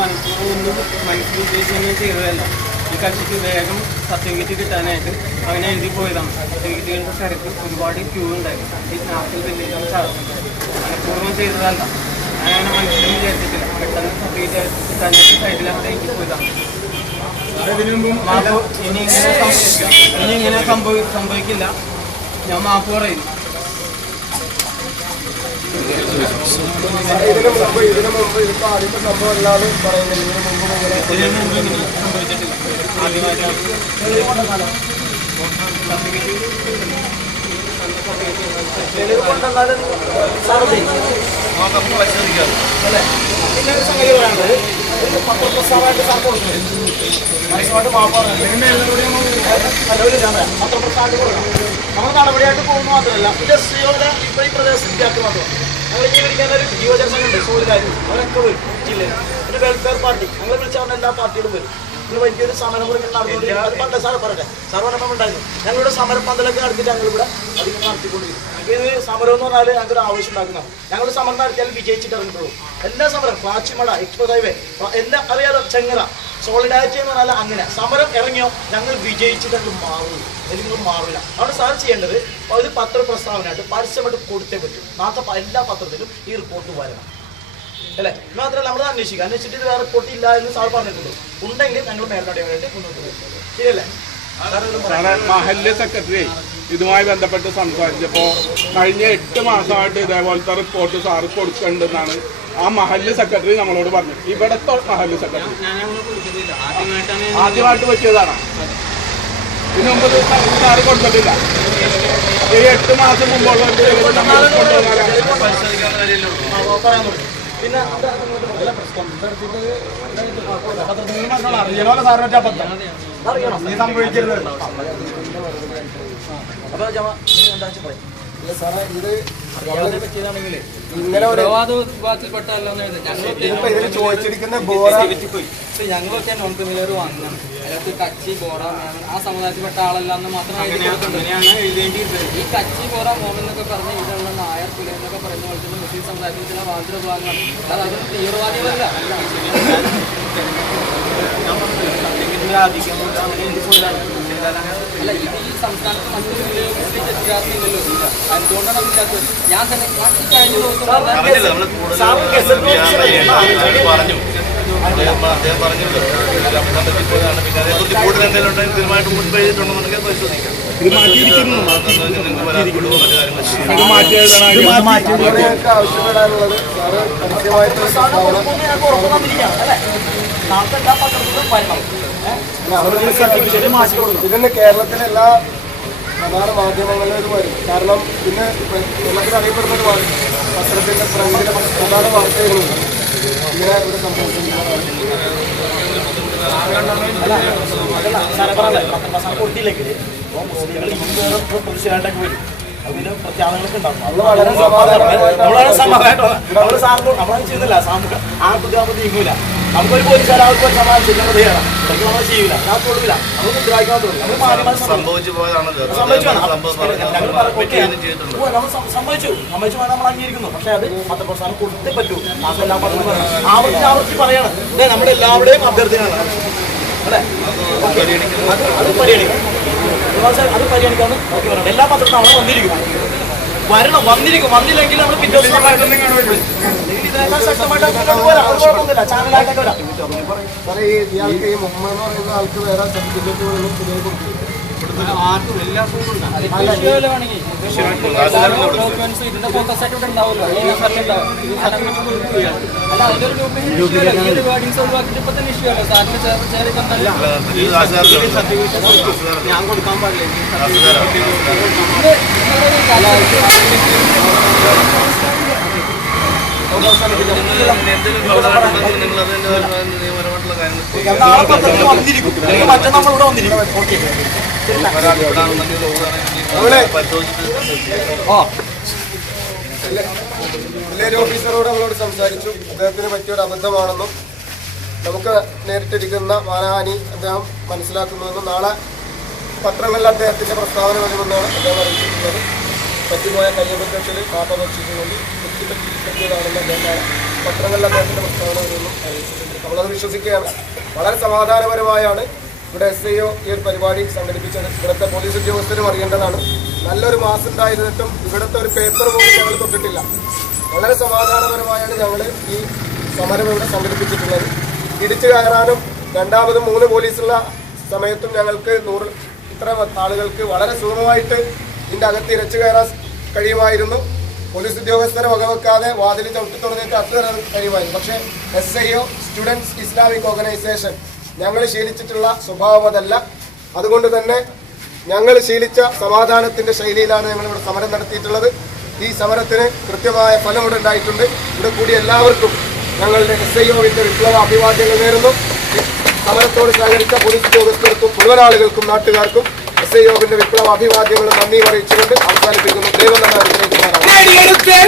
മനഃപൂർവം ഒന്നും മനസ്സിൽ ഉദ്ദേശിച്ചൊന്നും ചെയ്തതല്ല. ഈ കക്ഷിക്ക് വേഗം സർട്ടിഫിക്കറ്റ് കിട്ടാനായിട്ട് അവനെ എഴുതി പോയതാണ്. സർട്ടിഫിക്കറ്റുകളുടെ തിരക്ക് ഒരുപാട് ക്യൂ ഉണ്ടായിരുന്നു. ഈ നാട്ടിൽ വലിയ ചാർജ് മനഃപൂർവം ചെയ്തതല്ല. അങ്ങനെ മനസ്സിലും വിചാരിച്ചിട്ടില്ല. പെട്ടെന്ന് സർട്ടിഫിക്കറ്റ് കിട്ടാനായിട്ട് സൈഡിലാണ് എഴുതി പോയതാണ്. ഇനി ഇങ്ങനെ ഇനി സംഭവിക്കില്ല. ഞാൻ മാപ്പ് പറയുന്നു ഇതിനു മുമ്പ് ഇതിനു മുമ്പ് ഇതിപ്പോ ആദ്യത്തെ സംഭവം അല്ലാതെ പറയുന്നത് ഇതിനു മുമ്പ്? പിന്നെ ഒരു സംഗതി പറയാനുള്ളത്, ഒരു പത്രപ്രസ്ഥാനമായിട്ട് സാർ കൊടുക്കുന്നത്. മാക്സിമമായിട്ട് മാപ്പ് പറഞ്ഞത്. ഇതിന് എല്ലാവരുടെയും നിലവിൽ ഞാൻ പറയാം. പത്രപ്രസ്ഥാനമായിട്ട് കൊടുക്കണം. നമ്മൾ നടപടിയായിട്ട് പോകുന്നു മാത്രമല്ല ഇത് ശ്രീയോടെ ഇപ്പൊ മാത്രമാണ് ഞങ്ങൾ ജീവിക്കാൻ ഒരു യുവജന സംഘമുണ്ട് സോളിലാരി അവരൊക്കെ വരും പാർട്ടി ഞങ്ങൾ വിളിച്ച എല്ലാ പാർട്ടികളും വരും. ഇത് വലിയൊരു സമരം ഇങ്ങനെ നടന്നുകൊണ്ടിരിക്കും അത് പണ്ടേ സാറ് പറയട്ടെ സാർ പറഞ്ഞപ്പോൾ ഉണ്ടായിരുന്നു. ഞങ്ങളുടെ സമരപ്പന്തലൊക്കെ നടത്തിയിട്ട് ഞങ്ങൾ ഇവിടെ അതിങ്ങനെ നടത്തിക്കൊണ്ടിരിക്കും ഇത് സമരം എന്ന് പറഞ്ഞാൽ ഞങ്ങൾക്ക് ഒരു ആവശ്യം ഉണ്ടാക്കുന്നതാണ്. ഞങ്ങൾ സമരം നടത്തിയാൽ വിജയിച്ചിട്ട് ഇറങ്ങിയിട്ടുള്ളൂ എല്ലാ സമരം പ്ലാച്ചിമട എക്സ്പ്രസ് ഹൈവേ എല്ലാം അറിയാലോ ചെങ്ങറ സോളിഡാരിറ്റി എന്ന് പറഞ്ഞാൽ അങ്ങനെ. സമരം ഇറങ്ങിയോ? ഞങ്ങൾ വിജയിച്ചിട്ട് ഞങ്ങൾ മാറൂ. അല്ലെങ്കിൽ മാറില്ല അവിടെ സാർ ചെയ്യേണ്ടത് ഒരു പത്രപ്രസ്താവനയായിട്ട് പരസ്യമായിട്ട് കൊടുത്തേ പറ്റും. നാളത്തെ എല്ലാ പത്രത്തിലും ഈ റിപ്പോർട്ട് വരണം. അല്ലേ? മാത്രമല്ല നമ്മൾ അന്വേഷിക്കുക. അന്വേഷിച്ചിട്ട് വേറെ റിപ്പോർട്ട് ഇല്ല എന്ന് സാർ പറഞ്ഞിട്ടുണ്ട്. ഉണ്ടെങ്കിൽ ഞങ്ങൾ മേൽനടപടിയായിട്ട് മുന്നോട്ട് ശരിയല്ലേ? സെക്രട്ടറി ഇതുമായി ബന്ധപ്പെട്ട് സംസാരിച്ചപ്പോൾ കഴിഞ്ഞ എട്ട് മാസമായിട്ട് ഇതേപോലത്തെ റിപ്പോർട്ട് സാറ് കൊടുക്കേണ്ടതെന്നാണ് ആ മഹല്ല് സെക്രട്ടറി നമ്മളോട് പറഞ്ഞു. ഇവിടത്തെ മഹല്ല് സെക്രട്ടറി. ആദ്യമായിട്ട് പറ്റിയതാണ്. ഇതിനു മുമ്പ് ഇത് സാറ് കൊടുത്തിട്ടില്ല. ഈ എട്ട് മാസം മുമ്പുള്ള പിന്നെ അത് അങ്ങോട്ട് പോകല്ല. അറിയണം നീ സംഭവിക്കരുത്. അപ്പൊ എന്താ പറയും? അറിയാതെ പറ്റിയതാണെങ്കിലേ. ഇന്നലെ ഒരു ഇപ്പൊ ഇതിൽ ചോദിച്ചിരിക്കുന്ന ബോറ ഞങ്ങളൊക്കെ നോൺ ക്രിമിനൽ വാങ്ങണം അതിനകത്ത് കച്ചി ബോറ മേമൻ ആ സമുദായത്തിൽപ്പെട്ട ആളല്ലാന്ന് മാത്രമാണ് ഈ കച്ചി ബോറ മോമൻ എന്നൊക്കെ പറഞ്ഞ് ഇതുള്ള നായർ പുല എന്നൊക്കെ പറയുന്ന പോലെ തന്നെ മുസ്ലിം സമുദായത്തിൽ ചില വാതൃ വിഭാഗങ്ങൾ അത് അതൊന്നും തീവ്രവാദികളല്ല സർട്ടിഫിക്കറ്റിന്റെ അല്ല ഇത് ഈ സംസ്ഥാനത്ത് മറ്റൊരു ജഡ്ജികാർത്തില്ലല്ലോ ഇല്ല. അതുകൊണ്ടാണ് അത് ഇല്ലാത്തത് ഞാൻ തന്നെ ഈ കഴിഞ്ഞ ദിവസം. പറഞ്ഞു അദ്ദേഹം പറഞ്ഞല്ലോ പറ്റിപ്പോയതാണ് പിന്നെ അതേക്കുറിച്ച് കൂടുതൽ എന്തെങ്കിലും ഉണ്ടെങ്കിൽ തീരുമാനമായിട്ട് മുൻപ് എഴുതിയിട്ടുണ്ടെന്നുണ്ടെങ്കിൽ അത് പരിശോധിക്കാം. ഇത് മാറ്റിയിരിക്കുന്നു. നിങ്ങൾക്ക് പരാതിപ്പെടുവോ മറ്റു കാര്യങ്ങൾ ഇത് മാറ്റി എഴുതണം. ഇവിടെ ഞങ്ങൾക്ക് ആവശ്യപ്പെടാനുള്ളത് സാറ് കൃത്യമായിട്ട് ഒരു സാറ് സംഭാവന കൊടുക്കുമെന്ന് ഞങ്ങൾക്ക് ഉറപ്പ് തന്നിരിക്കുകയാണ് അല്ലേ? നാളത്തെ എല്ലാ പത്രത്തിലും ഇതിന് കേരളത്തിലെ എല്ലാ പ്രധാന മാധ്യമങ്ങളിലും ഇത് വരും. കാരണം ഇന്ന് കേരളത്തിൽ അറിയപ്പെടുന്ന ഒരു വാർത്ത പത്രത്തിന്റെ പ്രമുഖ പ്രധാന വാർത്തകളുണ്ട് ഇങ്ങനെ ഇവിടെ സംഭവിച്ചിരിക്കുന്നതാണ് കൊടുത്തില്ലെങ്കിൽ മുസ്ലിങ്ങൾ ഹിന്ദുക്കളും പ്രതിഷേധമായിട്ടൊക്കെ വരും അതിന് അത് വളരെ സമാധാനം നമ്മളാണ് സമാധാനം നമ്മൾ സാറിന് ചെയ്യുന്നില്ല സാമൂഹ്യ ആർക്കും നമ്മൾ നീങ്ങൂല നമുക്കൊരു പോലീസുകാർ അവർക്ക് ഒരു സമാധാനം ചെയ്യുന്നത് ചെയ്യണം. ഇതൊക്കെ നമ്മൾ മാന്യമായി സംഭവിച്ചു സംഭവിച്ചു സംഭവിച്ചു നമ്മൾ അംഗീകരിക്കുന്നു. പക്ഷെ അത് പത്രപ്രസ്ഥാനം കൊടുത്തേ പറ്റൂ. പറഞ്ഞു ആവർത്തി ആവർത്തി പറയണം. ഇത് നമ്മുടെ എല്ലാവരുടെയും അഭ്യർത്ഥനയാണ് അല്ലേ. അത് അത് പരിഗണിക്കാം ഒരുപാട് അത് പരിഗണിക്കാമെന്ന് ഓക്കെ പറയണം എല്ലാ പത്രത്തിനും അവിടെ വന്നിരിക്കും. വരണം. വന്നിരിക്കും. വന്നില്ലെങ്കിൽ നമ്മൾ പിറ്റേ ദിവസം ഇതിനേക്കാൾ ശക്തമായിട്ട് മുന്നോട്ട് പോരാ അത് കുഴപ്പമൊന്നുമില്ല ചാനലായിട്ടൊക്കെ വരാം സാറേ ഇയാൾക്ക് ഈ മുഹമ്മദ് എന്ന് പറയുന്ന ആൾക്ക് വേറെ സർട്ടിഫിക്കറ്റുകളൊന്നും പുതിയ കൊടുക്കില്ല ആർക്കും എല്ലാവർക്കും കൊടുക്കാം വിഷയമല്ല വേണമെങ്കിൽ ഡോക്യുമെന്റ്സ് ഇതിന്റെ ഫോക്കസ് ആയിട്ട് ഇവിടെ ഉണ്ടാവുമല്ലോ ഈ അല്ല അതിന്റെ ഒരു ഡ്യൂപ്ലിക്കേറ്റ് ഈ റിവാർഡിങ്സ് ഒഴിവാക്കിയിട്ട് ഇപ്പൊ തന്നെ ഇഷ്യൂ അല്ലേ സാറിന് ചേർന്ന് ചേരി തന്നാൽ ഇത് ആശാരിലുണ്ട്. സർട്ടിഫിക്കറ്റ് ഞാൻ കൊടുക്കാൻ പാടില്ല എനിക്ക് വില്ലേജ് ഓഫീസറോട് നമ്മളോട് സംസാരിച്ചു അദ്ദേഹത്തിന് പറ്റിയൊരു അബദ്ധമാണെന്നും നമുക്ക് നേരിട്ടിരിക്കുന്ന മാനഹാനി അദ്ദേഹം മനസ്സിലാക്കുന്നുവെന്നും നാളെ പത്രങ്ങളിൽ അദ്ദേഹത്തിന്റെ പ്രസ്താവന വരുമെന്നാണ് അദ്ദേഹം അറിയിച്ചിട്ടുള്ളത് പറ്റിപ്പോയ കയ്യബദ്ധത്തിൽ ഭക്ഷിക്കുന്നുണ്ട് തെറ്റുപറ്റിയതാണെന്ന് അദ്ദേഹം നാളെ പത്രങ്ങളിൽ അദ്ദേഹത്തിന്റെ പ്രസ്താവന അറിയിച്ചിട്ടുണ്ട്. നമ്മളത് വിശ്വസിക്കുകയാണ്. വളരെ സമാധാനപരമായാണ് ഇവിടെ എസ് ഐ ഒ ഈ ഒരു പരിപാടി സംഘടിപ്പിച്ചത്. ഇവിടുത്തെ പോലീസ് ഉദ്യോഗസ്ഥരും അറിയേണ്ടതാണ്. നല്ലൊരു മാസം ഉണ്ടായിരുന്നിട്ടും ഇവിടുത്തെ ഒരു പേപ്പർ പോലും ഞങ്ങൾ തൊട്ടിട്ടില്ല. വളരെ സമാധാനപരമായാണ് ഞങ്ങൾ ഈ സമരം ഇവിടെ സംഘടിപ്പിച്ചിട്ടുള്ളത്. ഇടിച്ചു കയറാനും രണ്ടാമതും മൂന്ന് പോലീസുള്ള സമയത്തും ഞങ്ങൾക്ക് നൂറ് ഇത്ര ആളുകൾക്ക് വളരെ സുഗമമായിട്ട് ഇതിന്റെ അകത്ത് ഇരച്ചു കയറാൻ കഴിയുമായിരുന്നു. പോലീസ് ഉദ്യോഗസ്ഥരെ വകവെക്കാതെ വാതിൽ ചവിട്ടി തുറന്നിട്ട് അത്ര കഴിയുമായിരുന്നു. പക്ഷേ S I O students Islamic organisation ഞങ്ങൾ ശീലിച്ചിട്ടുള്ള സ്വഭാവം അതല്ല. അതുകൊണ്ട് തന്നെ ഞങ്ങൾ ശീലിച്ച സമാധാനത്തിന്റെ ശൈലിയിലാണ് ഞങ്ങൾ ഇവിടെ സമരം നടത്തിയിട്ടുള്ളത്. ഈ സമരത്തിന് കൃത്യമായ ഫലം ഇവിടെ ഉണ്ടായിട്ടുണ്ട്. ഇവിടെ കൂടി എല്ലാവർക്കും ഞങ്ങളുടെ എസ് ഐ ഒവിന്റെ വിപ്ലവ അഭിവാദ്യങ്ങൾ നേരുന്നു. സമരത്തോട് സഹകരിച്ച പോലീസ് ഉദ്യോഗസ്ഥർക്കും മുഴുവൻ ആളുകൾക്കും നാട്ടുകാർക്കും എസ് ഐ യോഗിന്റെ വിപ്ലവ അഭിവാദ്യങ്ങളും നന്ദി അറിയിച്ചുകൊണ്ട് അവസാനിപ്പിക്കുന്നു ദൈവം തന്നെ.